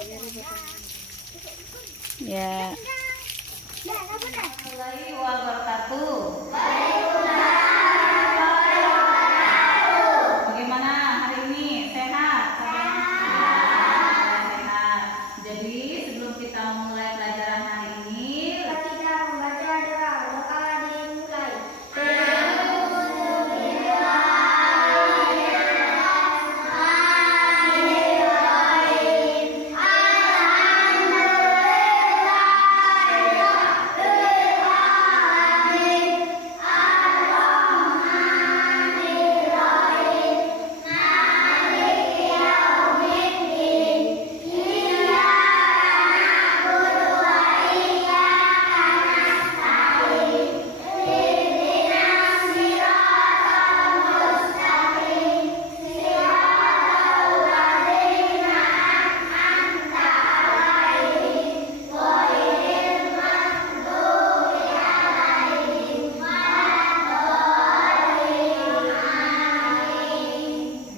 Ya. Assalamualaikum wabarakatuh. Bagaimana hari ini? Sehat? Sehat. Jadi sebelum kita memulai pelajaran hari ini, Kita membaca doa. Doa dimulai.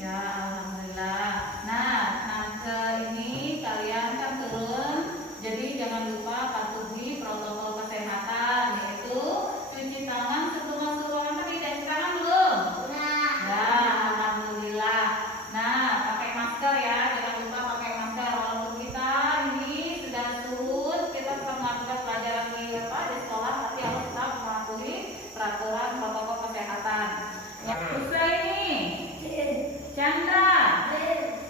ya alhamdulillah. Nah, ke ini kalian kan turun. Jadi jangan lupa patuhi protokol kesehatan, yaitu cuci tangan sebelum masuk ruangan. Tadi udah cuci tangan belum? Nah, alhamdulillah. Nah, pakai masker ya, jangan lupa pakai masker. Walaupun kita ini sudah surut, kita tetap melakukan pelajaran di sekolah, tapi harus tetap mematuhi peraturan protokol kesehatan. Ya, Pusra ini, Chandra,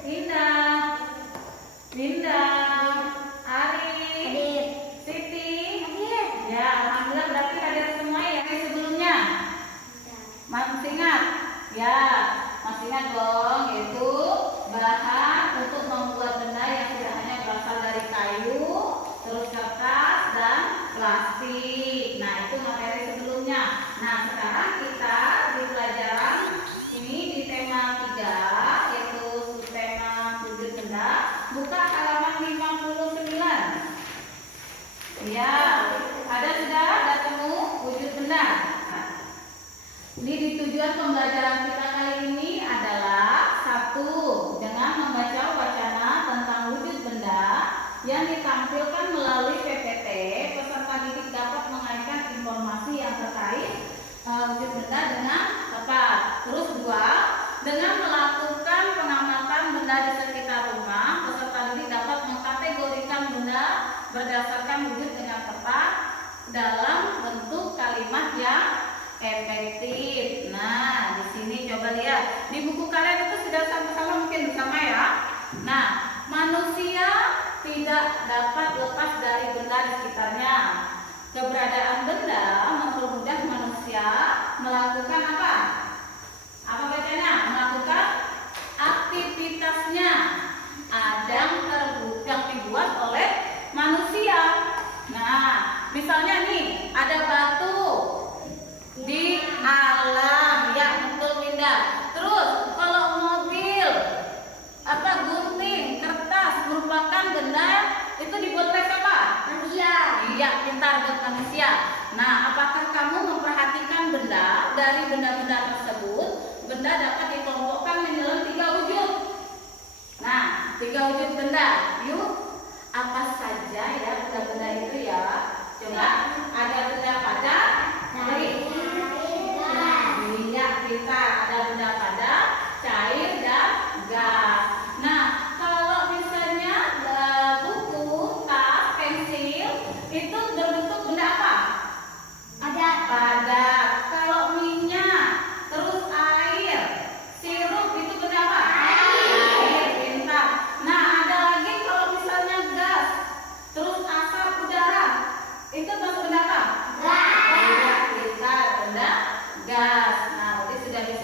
Indah, Linda, Ari, Siti. Ya, alhamdulillah berarti hadir semua ya dari sebelumnya. Masih ingat? Ya, masih ingat dong, yaitu bahan untuk membuat benda yang tidak hanya berasal dari kayu, terus kertas dan plastik. Nah, itu materi sebelumnya. Nah, sekarang kita di pelajaran ini di tema 3, yaitu subtema wujud benda. Buka halaman 59. Ya, ada sudah ketemu wujud benda. Nah, ini di tujuan pembelajaran kita kali ini adalah 1. Dengan membaca wacana tentang wujud benda yang ditampilkan melalui PPT, peserta didik dapat mengaitkan informasi yang terkait wujud benda dengan tepat. Terus 2, dengan melakukan pengamatan benda di sekitar rumah, peserta didik dapat mengkategorikan benda berdasarkan wujud dengan tepat dalam bentuk kalimat yang efektif. Nah, di sini coba lihat. Di buku kalian itu sudah sama-sama mungkin bersama ya. Nah, manusia tidak dapat lepas dari benda di sekitarnya. Keberadaan benda mempermudah manusia melakukan apa? Apa bacanya? Melakukan aktivitasnya. Ada yang dibuat oleh manusia. Nah, misalnya nih, ada batu di alam, ya betul Linda. Terus kalau mobil, gunting, kertas merupakan benda itu dibuat oleh siapa? Manusia. Iya, pintar buat manusia. Nah, apakah kamu memperhatikan benda dari benda-benda tersebut? Benda dapat dikelompokkan dalam 3 wujud. Nah, 3 wujud benda. Yuk, apa saja ya benda-benda itu ya? Coba, ada benda padat, minyak kita, ada benda padat, cair dan gas. Nah, kalau misalnya buku, tas, pensil itu berbentuk benda apa? Padat. Kalau minyak, terus air, sirup itu benda apa? Air, pintar. Nah, ada lagi kalau misalnya gas, terus asap udara, itu masuk benda apa? Gas. Iya, pintar, benda gas. Nah, berarti sudah bisa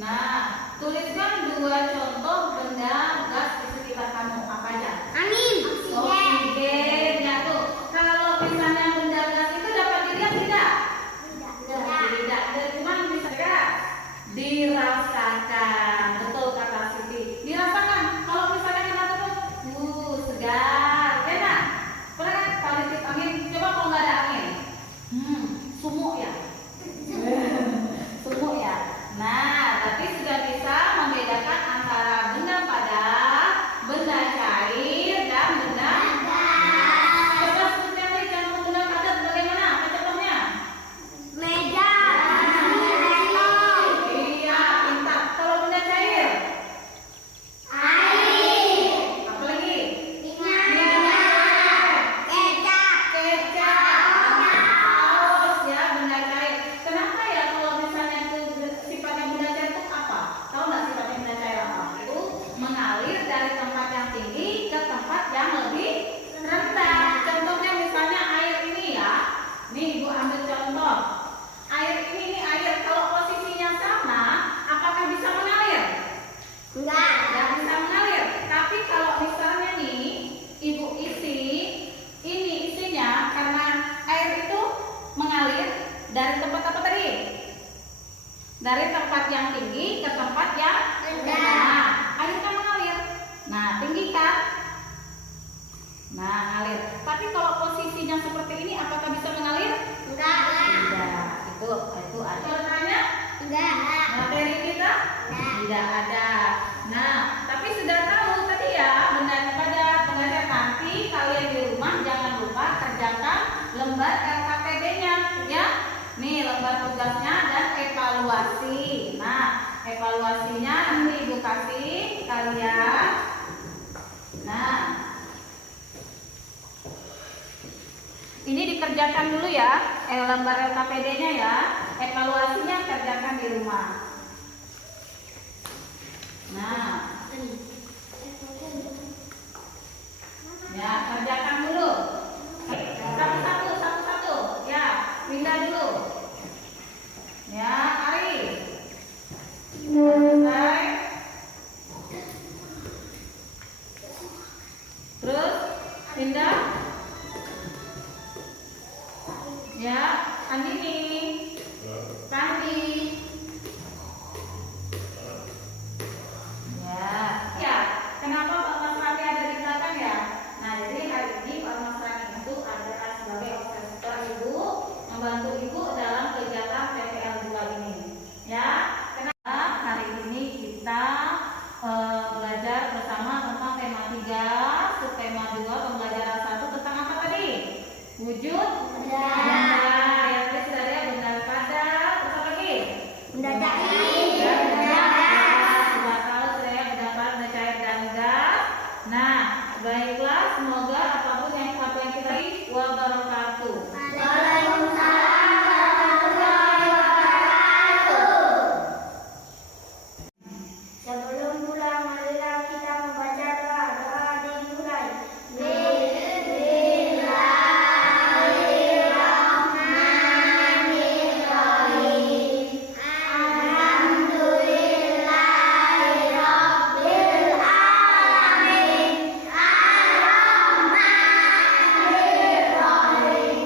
Nah, tuliskan 2 contoh benda gas di sekitar kamu. Apa aja? Angin. Oksigen. Ya tuh. Kalau misalnya benda gas itu dapat dilihat tidak? Tidak. Cuman bisa dirasakan. Betul kata Siti. Dirasakan. Kalau misalnya kita terus, segar. Ya nggak? Pernah kan kalau tiup angin? Coba kalau nggak ada angin. Sumuk ya. Sumuk ya. Nah, tapi sudah bisa membedakan antara benda padat, benda cair, dan benda gas. Coba sebutkan tadi contoh benda padat bagaimana? Apa contohnya? Meja. Iya, pintar. Kalau benda cair, Air. apa lagi? Minyak. Kecap. Kecap. Saus ya, benda cair. Kenapa ya kalau misalnya itu sifatnya benda cair itu apa? Tahu nggak sifatnya benda cair apa? Itu mengalir dari tempat yang tinggi ke tempat yang lebih rendah. Contohnya misalnya air ini ya. Nih Ibu ambil contoh. Air ini nih air. Kalau posisinya sama, apakah bisa mengalir? Enggak. Nggak bisa mengalir. Tapi kalau misalnya nih Ibu isi, ini isinya karena air itu mengalir dari tempat apa tadi? Dari tempat yang tinggi ke tempat yang Rendah. Nah, air kan mengalir. Nah, tinggi kan? Nah, ngalir. Tapi kalau posisinya seperti ini, apakah bisa mengalir? Enggak. Tidak. Itu ada. Contohnya Enggak. materi kita tidak ada. Nah, tapi sudah tahu tadi ya benda padat, belajar nanti kalian di rumah jangan lupa kerjakan lembar LKPD-nya ya. Nih lembar tugasnya dan evaluasi. Nah, evaluasinya nanti Ibu kasih kalian. Nah, ini dikerjakan dulu ya, lembar LKPD-nya ya. Evaluasinya kerjakan di rumah. Nah, ya kerjakan dulu. Satu-satu. Ya, pindah dulu. Ya, Ari. Selesai. Terus pindah. Ya, Andini. Pandi. Ya. Kenapa Pak Mas Rani ada di belakang ya? Nah, jadi hari ini Pak Mas Rani itu ada sebagai observator Ibu, membantu Ibu dalam kegiatan PPL 2 ini. Ya, kenapa hari ini kita belajar bersama tentang tema 3, subtema 2, pembelajaran 1 tentang apa tadi? Wujud benda. Ya, tadi sudah ada benda padat, terus apa lagi? Benda cair. Sudah tahu saya benda padat, benda cair dan gas. Nah, baiklah, semoga apapun yang kita wabarakatuh. Waalaikumsalam warahmatullahi wabarakatuh. Sebelum pulang, marilah kita membaca doa dimulai. Bismillahirrahmanirrahim. Alhamdulillahirabbil alamin. Ar-Rahmanirrahim.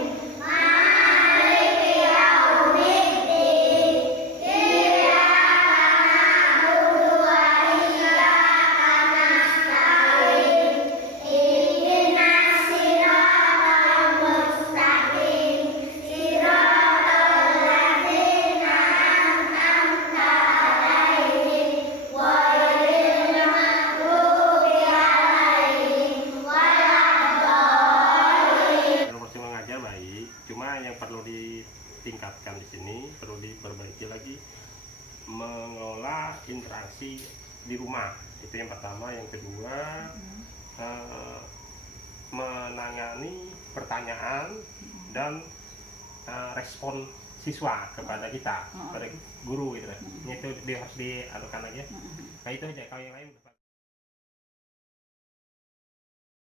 Maliki yaumiddin. Iyyaka na'budu wa iyyaka nasta'in. Ihdinas siratal mustaqim. Siratal ladzina an'amta 'alaihim ghairil maghdubi 'alaihim waladdallin. Proses mengajar baik, cuma yang perlu ditingkatkan di sini, perlu diperbaiki lagi, mengelola interaksi di rumah. Itu yang pertama. Yang kedua, menangani pertanyaan dan respon siswa kepada kita, kepada guru gitu. Ini itu harus diadukan lagi. Nah itu aja. Kalau yang lain